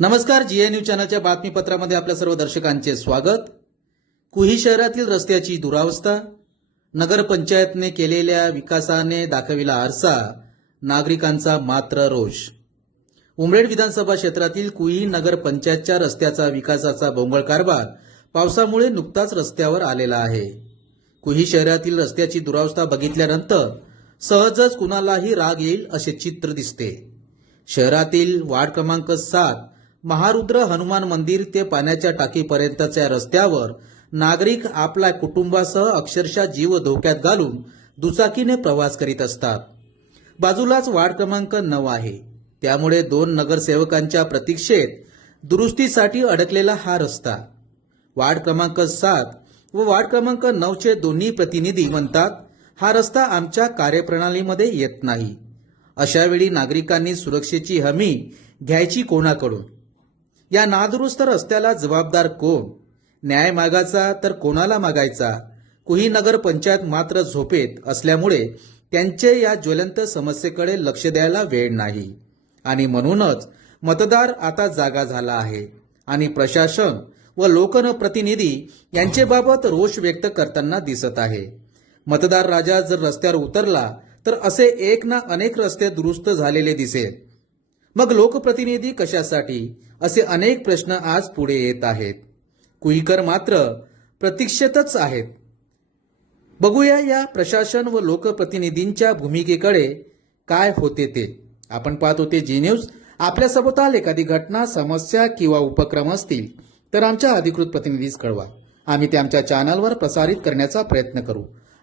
नमस्कार GA news चॅनलच्या बातमीपत्रामध्ये आपल्या सर्व दर्शकांचे स्वागत. कुही शहरातील रस्त्याची दुरावस्था नगरपंचायतने केलेल्या विकासाने दाखविला आरसा नागरिकांचा मात्र रोष. उमरेड विधानसभा क्षेत्रातील कुही नगरपंचायतच्या रस्त्याचा विकासाचा बोंगळ कारभार पावसामुळे नुकताच रस्त्यावर आलेला आहे. कुही शहरातील रस्त्याची दुरावस्था बघितल्यानंतर सहजच कुणालाही राग येईल असे चित्र दिसते. शहरातील वार्ड क्रमांक सात महारुद्र हनुमान मंदिर ते पाण्याच्या टाकीपर्यंतच्या रस्त्यावर नागरिक आपल्या कुटुंबासह अक्षरशः जीव धोक्यात घालून दुचाकीने प्रवास करीत असतात. बाजूलाच वार्ड क्रमांक नऊ आहे. त्यामुळे दोन नगरसेवकांच्या प्रतीक्षेत दुरुस्तीसाठी अडकलेला हा रस्ता. वार्ड क्रमांक सात व वार्ड क्रमांक नऊचे दोन्ही प्रतिनिधी म्हणतात हा रस्ता आमच्या कार्यप्रणालीमध्ये येत नाही. अशावेळी नागरिकांनी सुरक्षेची हमी घ्यायची कोणाकडून? या नादुरुस्त रस्त्याला जबाबदार कोण? न्याय मागायचा तर कोणाला मागायचा? कुही नगर पंचायत मात्र झोपेत असल्यामुळे त्यांचे या ज्वलंत समस्येकडे लक्ष द्यायला वेळ नाही. आणि म्हणूनच मतदार आता जागा झाला आहे. आणि प्रशासन व लोकप्रतिनिधी यांचेबाबत रोष व्यक्त करताना दिसत आहे. मतदार राजा जर रस्त्यावर उतरला तर असे एक ना अनेक रस्ते दुरुस्त झालेले दिसेल. मग लोकप्रतिनिधी कशासाठी? असे अनेक प्रश्न आज पुढे येत आहेत. कुईकर मात्र प्रतीक्षेतच आहेत. बघूया या प्रशासन व लोकप्रतिनिधींच्या भूमिकेकडे काय होते ते. आपण पाहत होते जी न्यूज आपल्या सभोवताल एखादी घटना समस्या किंवा उपक्रम असतील तर आमच्या अधिकृत प्रतिनिधीस कळवा. आम्ही ते आमच्या चॅनलवर प्रसारित करण्याचा प्रयत्न करू.